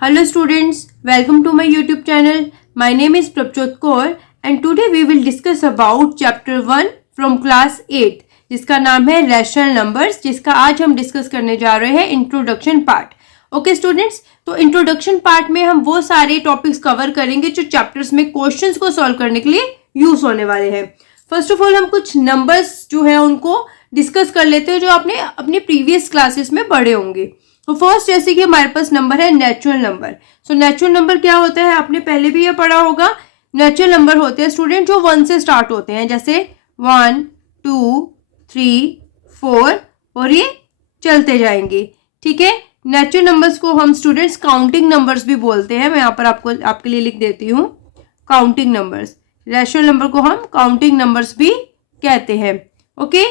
Hello students, welcome to my YouTube channel. My name is Prabjot Kaur and today we will discuss about chapter 1 from class 8 जिसका नाम है rational numbers, जिसका आज हम discuss करने जा रहे हैं इंट्रोडक्शन पार्ट। ओके स्टूडेंट्स, तो इंट्रोडक्शन पार्ट में हम वो सारे टॉपिक्स कवर करेंगे जो चैप्टर्स में क्वेश्चंस को सॉल्व करने के लिए यूज होने वाले हैं। फर्स्ट ऑफ ऑल हम कुछ नंबर्स जो है उनको डिस्कस कर लेते हैं जो आपने अपने प्रीवियस क्लासेस में पढ़े होंगे। तो फर्स्ट जैसे कि हमारे पास नंबर है natural number. So natural number क्या होता है, आपने पहले भी ये पढ़ा होगा। नेचुरल नंबर होते हैं स्टूडेंट जो 1 से स्टार्ट होते हैं, जैसे 1, 2, 3, 4 और ये चलते जाएंगे। ठीक है, नेचुरल नंबर्स को हम स्टूडेंट्स काउंटिंग नंबर्स भी बोलते हैं। मैं यहाँ पर आपके लिए लिख देती हूँ काउंटिंग नंबर्स। रैशनल नंबर को हम काउंटिंग नंबर्स भी कहते हैं। ओके,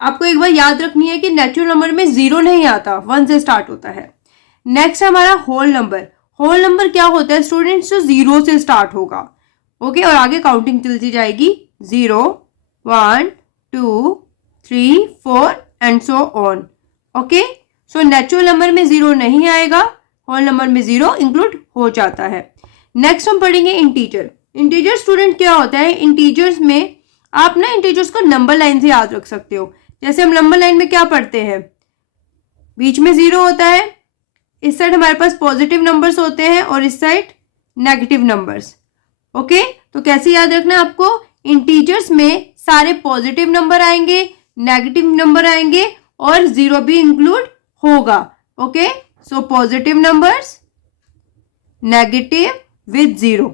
आपको एक बार याद रखनी है कि नेचुरल नंबर में 0 नहीं आता, 1 से स्टार्ट होता है। नेक्स्ट हमारा होल नंबर। होल नंबर क्या होता है स्टूडेंट्स, जो 0 से स्टार्ट होगा। ओके, और आगे काउंटिंग चलती जाएगी 0, 1, 2, 3, 4 and so on. Okay, so natural number में 0 नहीं आएगा, होल नंबर में 0 इंक्लूड हो जाता है। नेक्स्ट हम पढ़ेंगे इंटीजर। इंटीजर स्टूडेंट क्या होता है, इंटीजर्स में आप ना इंटीजर्स को नंबर लाइन से याद रख सकते हो। जैसे हम नंबर लाइन में क्या पढ़ते हैं, बीच में 0 होता है, इस साइड हमारे पास पॉजिटिव नंबर्स होते हैं और इस साइड नेगेटिव नंबर्स। ओके, तो कैसे याद रखना है आपको, इंटीजर्स में सारे पॉजिटिव नंबर आएंगे, नेगेटिव नंबर आएंगे और 0 भी इंक्लूड होगा। Okay, so positive numbers, negative with 0।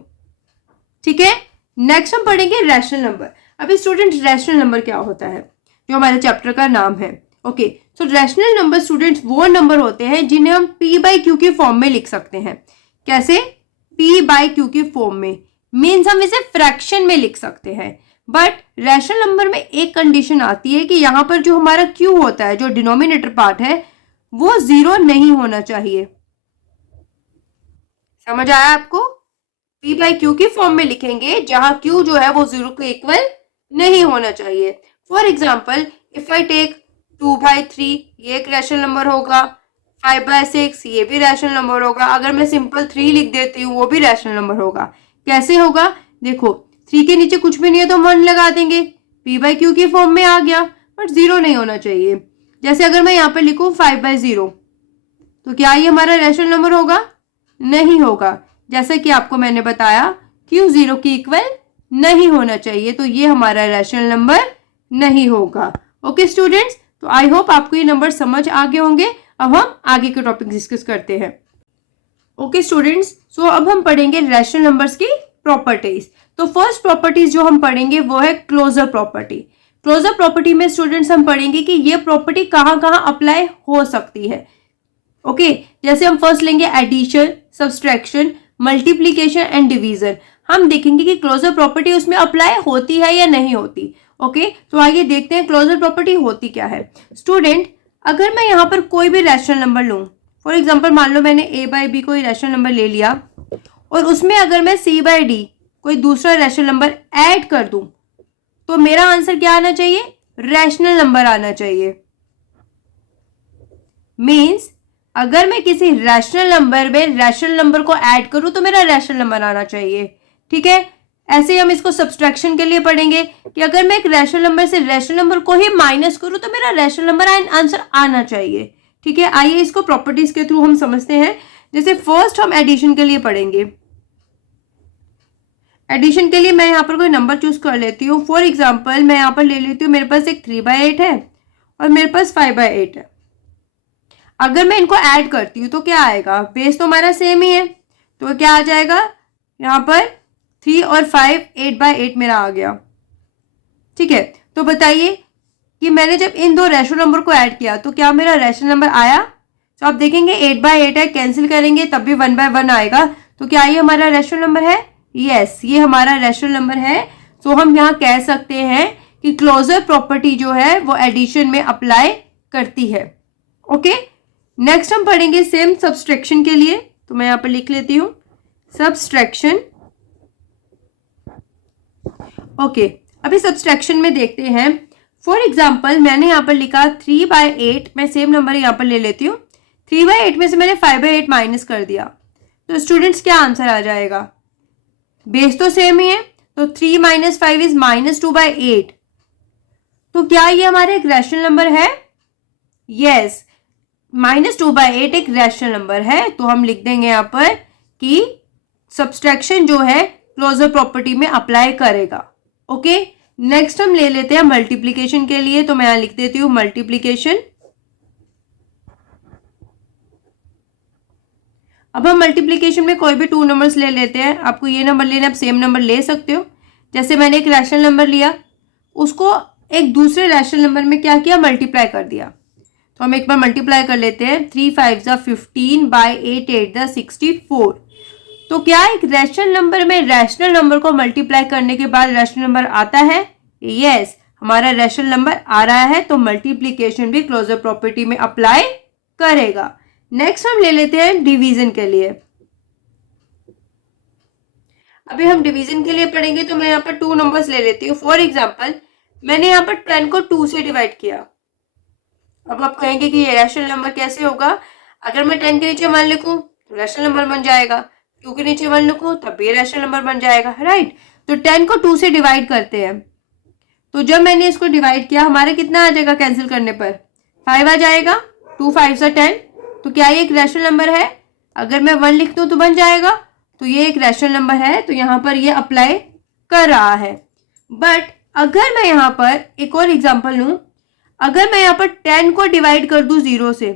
ठीक है, नेक्स्ट हम पढ़ेंगे रैशनल नंबर। अभी स्टूडेंट रैशनल नंबर क्या होता है, जो हमारे चैप्टर का नाम है। ओके, सो रैशनल नंबर स्टूडेंट्स वो नंबर होते हैं जिन्हें हम p/q के फॉर्म में लिख सकते हैं। कैसे, p/q के फॉर्म में, मीन्स हम इसे फ्रैक्शन में लिख सकते हैं। बट रैशनल नंबर में एक कंडीशन आती है कि यहाँ पर जो हमारा q होता है, जो डिनोमिनेटर पार्ट है, वो 0 नहीं होना चाहिए। समझ आया आपको, p/q के फॉर्म में लिखेंगे जहां q जो है वो 0 के इक्वल नहीं होना चाहिए। For example, if I take 2/3, ये एक रैशनल नंबर होगा। 5/6, ये भी रैशनल नंबर होगा। अगर मैं सिंपल 3 लिख देती हूँ, वो भी रैशनल नंबर होगा। कैसे होगा, देखो 3 के नीचे कुछ भी नहीं है तो हम 1 लगा देंगे, p/q के फॉर्म में आ गया, बट 0 नहीं होना चाहिए। जैसे अगर मैं यहाँ पर लिखूँ 5/0, तो क्या ये हमारा रैशनल नंबर होगा, नहीं होगा। जैसा कि आपको मैंने बताया, q 0 के इक्वल नहीं होना चाहिए, तो ये हमारा रैशनल नंबर नहीं होगा। ओके स्टूडेंट्स, तो आई होप आपको ये नंबर समझ आ गए होंगे। अब हम आगे के टॉपिक डिस्कस करते हैं। ओके स्टूडेंट्स, सो अब हम पढ़ेंगे रैशनल नंबर्स की प्रॉपर्टीज। तो फर्स्ट प्रॉपर्टीज जो हम पढ़ेंगे वो है क्लोजर प्रॉपर्टी। क्लोजर प्रॉपर्टी में स्टूडेंट्स हम पढ़ेंगे कि ये प्रॉपर्टी कहाँ कहाँ अप्लाई हो सकती है। ओके, जैसे हम फर्स्ट लेंगे addition, subtraction, multiplication and division. हम देखेंगे कि क्लोजर प्रॉपर्टी उसमें अप्लाई होती है या नहीं होती। ओके, तो आइए देखते हैं क्लोजर प्रॉपर्टी होती क्या है। स्टूडेंट, अगर मैं यहाँ पर कोई भी रैशनल नंबर लूँ, फॉर एग्जांपल मान लो मैंने a/b कोई रैशनल नंबर ले लिया और उसमें अगर मैं c/d कोई दूसरा रैशनल नंबर ऐड कर दूं, तो मेरा आंसर क्या आना चाहिए, रैशनल नंबर आना चाहिए। मीन्स अगर मैं किसी रैशनल नंबर में रैशनल नंबर को ऐड करूं तो मेरा रैशनल नंबर आना चाहिए। ठीक है, ऐसे ही हम इसको सब्सट्रैक्शन के लिए पढ़ेंगे कि अगर मैं एक रैशनल नंबर से रैशनल नंबर को ही माइनस करूं तो मेरा रैशनल नंबर आंसर आना चाहिए। ठीक है, आइए इसको प्रॉपर्टीज के थ्रू हम समझते हैं। जैसे फर्स्ट हम एडिशन के लिए पढ़ेंगे। एडिशन के लिए मैं यहाँ पर कोई नंबर चूज कर लेती हूँ। फॉर एग्जाम्पल मैं यहाँ पर ले लेती हूँ, मेरे पास एक 3/8 है और मेरे पास 5/8 है। अगर मैं इनको ऐड करती हूँ तो क्या आएगा, बेस तो हमारा सेम ही है, तो क्या आ जाएगा यहाँ पर 3 और 5, 8/8 मेरा आ गया। ठीक है, तो बताइए कि मैंने जब इन दो रैशनल नंबर को ऐड किया तो क्या मेरा रैशनल नंबर आया। तो आप देखेंगे 8/8 है, कैंसिल करेंगे तब भी 1/1 आएगा। तो क्या ये हमारा रैशनल नंबर है, यस, ये हमारा रैशनल नंबर है। तो हम यहाँ कह सकते हैं कि क्लोजर प्रॉपर्टी जो है वो एडिशन में अप्लाई करती है। ओके, नेक्स्ट हम पढ़ेंगे सेम सब्सट्रैक्शन के लिए। तो मैं यहाँ पर लिख लेती हूँ सब्सट्रैक्शन। ओके, अभी सब्सट्रैक्शन में देखते हैं। फॉर एग्जाम्पल मैंने यहाँ पर लिखा 3/8, मैं सेम नंबर यहाँ पर ले लेती हूँ 3/8 में से मैंने 5/8 माइनस कर दिया, तो स्टूडेंट्स क्या आंसर आ जाएगा? बेस तो सेम ही है, तो 3 - 5 इज -2/8। तो क्या ये हमारा एक रैशनल नंबर है? यस, -2/8 एक रैशनल नंबर है। तो हम लिख देंगे यहाँ पर कि सब्सट्रैक्शन जो है क्लोजर प्रॉपर्टी में अप्लाई करेगा। ओके, नेक्स्ट हम ले लेते हैं मल्टीप्लीकेशन के लिए। तो मैं यहां लिख देती हूँ मल्टीप्लीकेशन। अब हम मल्टीप्लीकेशन में कोई भी 2 नंबर्स ले लेते हैं। आपको ये नंबर लेना, आप सेम नंबर ले सकते हो। जैसे मैंने एक रैशनल नंबर लिया, उसको एक दूसरे रैशनल नंबर में क्या किया, मल्टीप्लाई कर दिया। तो हम एक बार मल्टीप्लाई कर लेते हैं। 3 × 5 = 15 / 8 × 8 = 64। तो क्या एक रैशनल नंबर में रैशनल नंबर को मल्टीप्लाई करने के बाद रैशनल नंबर आता है? यस, हमारा रैशनल नंबर आ रहा है, तो मल्टीप्लीकेशन भी क्लोजर प्रॉपर्टी में अप्लाई करेगा। नेक्स्ट हम ले लेते हैं डिवीजन के लिए। अभी हम डिवीजन के लिए पढ़ेंगे, तो मैं यहाँ पर 2 नंबर्स ले लेती हूँ। फॉर एग्जाम्पल, मैंने यहाँ पर 10 को 2 से डिवाइड किया। अब आप कहेंगे कि ये रैशनल नंबर कैसे होगा? अगर मैं 10 के नीचे 1 लिखूं तो रैशनल नंबर बन जाएगा, 2 के नीचे 1 लिखूं तब भी रैशनल नंबर बन जाएगा, राइट? तो 10 को 2 से डिवाइड करते हैं। तो जब मैंने इसको डिवाइड किया, हमारा कितना आ जाएगा कैंसिल करने पर? 5 आ जाएगा। 2 × 5 = 10। तो क्या ये एक रैशनल नंबर है? अगर मैं 1 लिख दूं तो बन जाएगा। तो ये एक रैशनल नंबर है, तो यहाँ पर ये अप्लाई कर रहा है। बट अगर मैं यहाँ पर एक और एग्जाम्पल लूं, अगर मैं यहाँ पर 10 को डिवाइड कर दूं 0 से,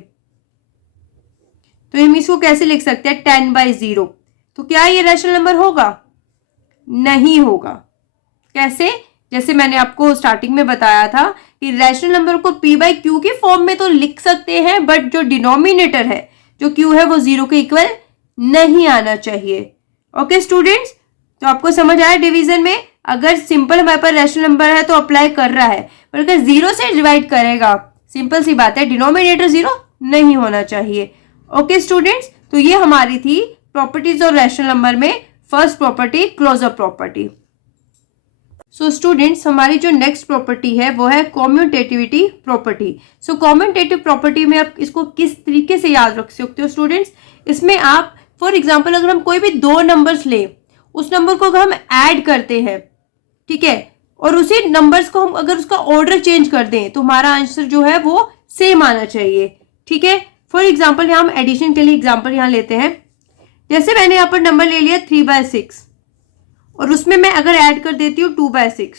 तो हम इसको कैसे लिख सकते हैं? 10/0। तो क्या ये रैशनल नंबर होगा? नहीं होगा। कैसे? जैसे मैंने आपको स्टार्टिंग में बताया था कि रैशनल नंबर को p/q की फॉर्म में तो लिख सकते हैं, बट जो डिनोमिनेटर है, जो q है, वो 0 के इक्वल नहीं आना चाहिए। ओके स्टूडेंट्स, तो आपको समझ आया डिवीजन में अगर सिंपल हमारे पास रैशनल नंबर है तो अप्लाई कर रहा है, पर अगर 0 से डिवाइड करेगा, सिंपल सी बात है, डिनोमिनेटर 0 नहीं होना चाहिए। ओके स्टूडेंट्स, तो ये हमारी थी प्रॉपर्टीज और रैशनल नंबर में first property closure property. So students, हमारी जो नेक्स्ट प्रॉपर्टी है वो है commutativity property. So commutative property में आप इसको किस तरीके से याद रख सकते हो स्टूडेंट्स? इसमें आप फॉर एग्जाम्पल, अगर हम कोई भी 2 नंबर्स ले, उस नंबर को अगर हम ऐड करते हैं, ठीक है, और उसी नंबर्स को हम अगर उसका ऑर्डर चेंज कर दें, तो हमारा आंसर जो है वो सेम आना चाहिए। ठीक है, फॉर एग्जाम्पल यहाँ हम एडिशन के लिए एग्जाम्पल यहाँ लेते हैं। जैसे मैंने यहाँ पर नंबर ले लिया 3/6 और उसमें मैं अगर ऐड कर देती हूँ 2/6,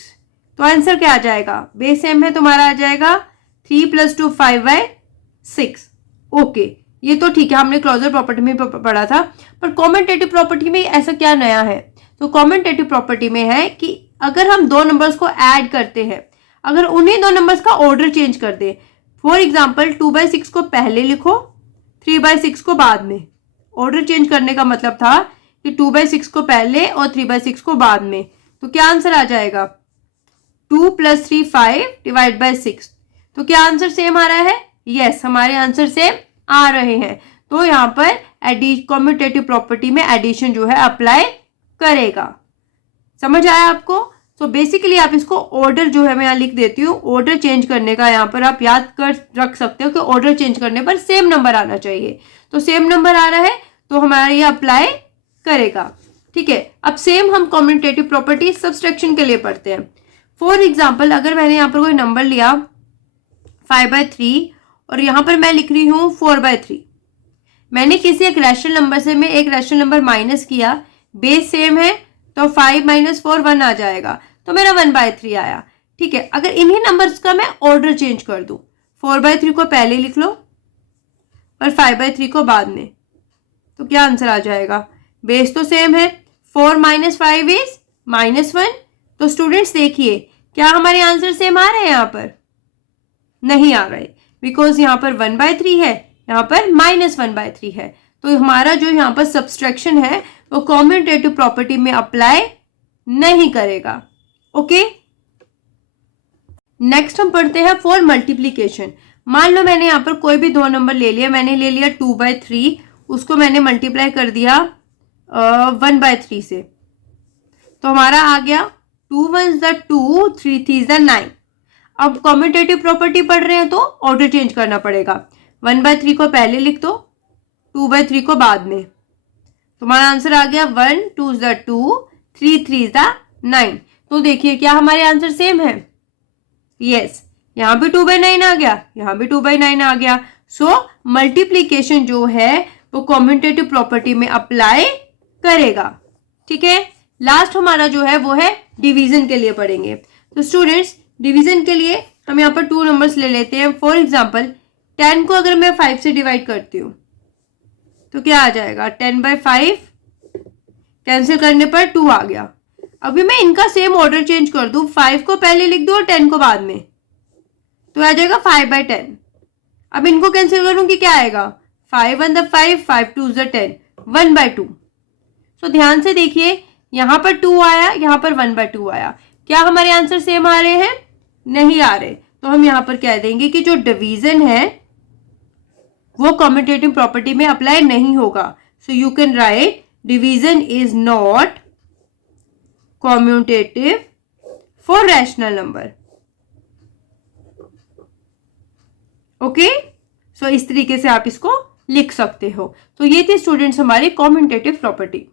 तो आंसर क्या आ जाएगा? बेस सेम है, तुम्हारा आ जाएगा 3 + 2 5/6। ओके, ये तो ठीक है, हमने क्लोजर प्रॉपर्टी में पढ़ा था। पर कॉम्यूटेटिव प्रॉपर्टी में ऐसा क्या नया है? तो कॉम्यूटेटिव प्रॉपर्टी में है कि अगर हम 2 नंबर्स को ऐड करते हैं, अगर उन्हीं 2 नंबर्स का ऑर्डर चेंज कर दे, फॉर एग्जाम्पल 2/6 को पहले लिखो, 3/6 को बाद में। ऑर्डर चेंज करने का मतलब था कि 2/6 को पहले और 3/6 को बाद में। तो क्या आंसर आ जाएगा? 2 + 3 5/6। तो क्या आंसर सेम आ रहा है? यस, हमारे आंसर सेम आ रहे हैं। तो यहाँ पर कॉम्यूटेटिव प्रॉपर्टी में एडिशन जो है अप्लाई करेगा। समझ आया आपको? तो बेसिकली आप इसको ऑर्डर जो है मैं यहाँ लिख देती हूँ, ऑर्डर चेंज करने का यहाँ पर आप याद कर रख सकते हो कि ऑर्डर चेंज करने पर सेम नंबर आना चाहिए। तो सेम नंबर आ रहा है तो हमारा ये अप्लाई करेगा। ठीक है, अब सेम हम कॉम्यूटेटिव प्रॉपर्टी सब्सट्रैक्शन के लिए पढ़ते हैं। फॉर एग्जाम्पल, अगर मैंने यहाँ पर कोई नंबर लिया 5/3 और यहाँ पर मैं लिख रही हूँ 4/3, मैंने किसी एक रैशनल नंबर से मैं एक रैशनल नंबर माइनस किया, बेस सेम है, तो 5 - 4 1 आ जाएगा, तो मेरा 1/3 आया। ठीक है, अगर इन्हीं नंबर्स का मैं ऑर्डर चेंज कर दूं, 4/3 को पहले लिख लो और 5/3 को बाद में, तो क्या आंसर आ जाएगा? बेस तो सेम है, 4 - 5 इज -1। तो स्टूडेंट्स देखिए, क्या हमारे आंसर सेम आ रहे हैं? यहाँ पर नहीं आ रहे, बिकॉज यहाँ पर 1/3 है, यहाँ पर -1/3 है। तो हमारा जो यहाँ पर सब्सट्रैक्शन है वो कॉम्यूटेटिव प्रॉपर्टी में अप्लाई नहीं करेगा। ओके, नेक्स्ट हम पढ़ते हैं फॉर मल्टीप्लीकेशन। मान लो मैंने यहाँ पर कोई भी 2 नंबर ले लिया, मैंने ले लिया 2/3, उसको मैंने मल्टीप्लाई कर दिया 1/3 से, तो हमारा आ गया 2 1s = 2, 3 3s = 9। अब कॉम्यूटेटिव प्रॉपर्टी पढ़ रहे हैं तो ऑर्डर चेंज करना पड़ेगा। 1/3 को पहले लिख दो, 2/3 को बाद में। तुम्हारा आंसर आ गया 1 2 ज़ 2, 3 3 ज़ 9। तो देखिए क्या हमारे आंसर सेम है? यस, यहाँ भी 2/9 आ गया, यहाँ भी 2/9 आ गया। सो मल्टीप्लीकेशन जो है वो कॉम्यूटेटिव प्रॉपर्टी में अप्लाई करेगा। ठीक है, लास्ट हमारा जो है वो है डिवीजन के लिए पढ़ेंगे। तो स्टूडेंट्स, डिवीजन के लिए हम यहाँ पर 2 नंबर्स ले लेते हैं। फॉर एग्जाम्पल 10 को अगर मैं 5 से डिवाइड करती हूँ तो क्या आ जाएगा? 10/5 कैंसिल करने पर 2 आ गया। अभी मैं इनका सेम ऑर्डर चेंज कर दूं, 5 को पहले लिख दूं और 10 को बाद में, तो आ जाएगा 5/10। अब इनको कैंसिल करूंगी, क्या आएगा? 5 1 ज़ 5, 5 2 ज़ 10, 1/2। तो ध्यान से देखिए, यहाँ पर 2 आया, यहाँ पर 1/2 आया। क्या हमारे आंसर सेम आ रहे हैं? नहीं आ रहे। तो हम यहाँ पर कह देंगे कि जो डिवीजन है वो कम्यूटेटिव प्रॉपर्टी में अप्लाई नहीं होगा। So you can write division is not commutative for rational number. Okay, so इस तरीके से आप इसको लिख सकते हो। तो ये थी स्टूडेंट्स हमारी कम्यूटेटिव प्रॉपर्टी।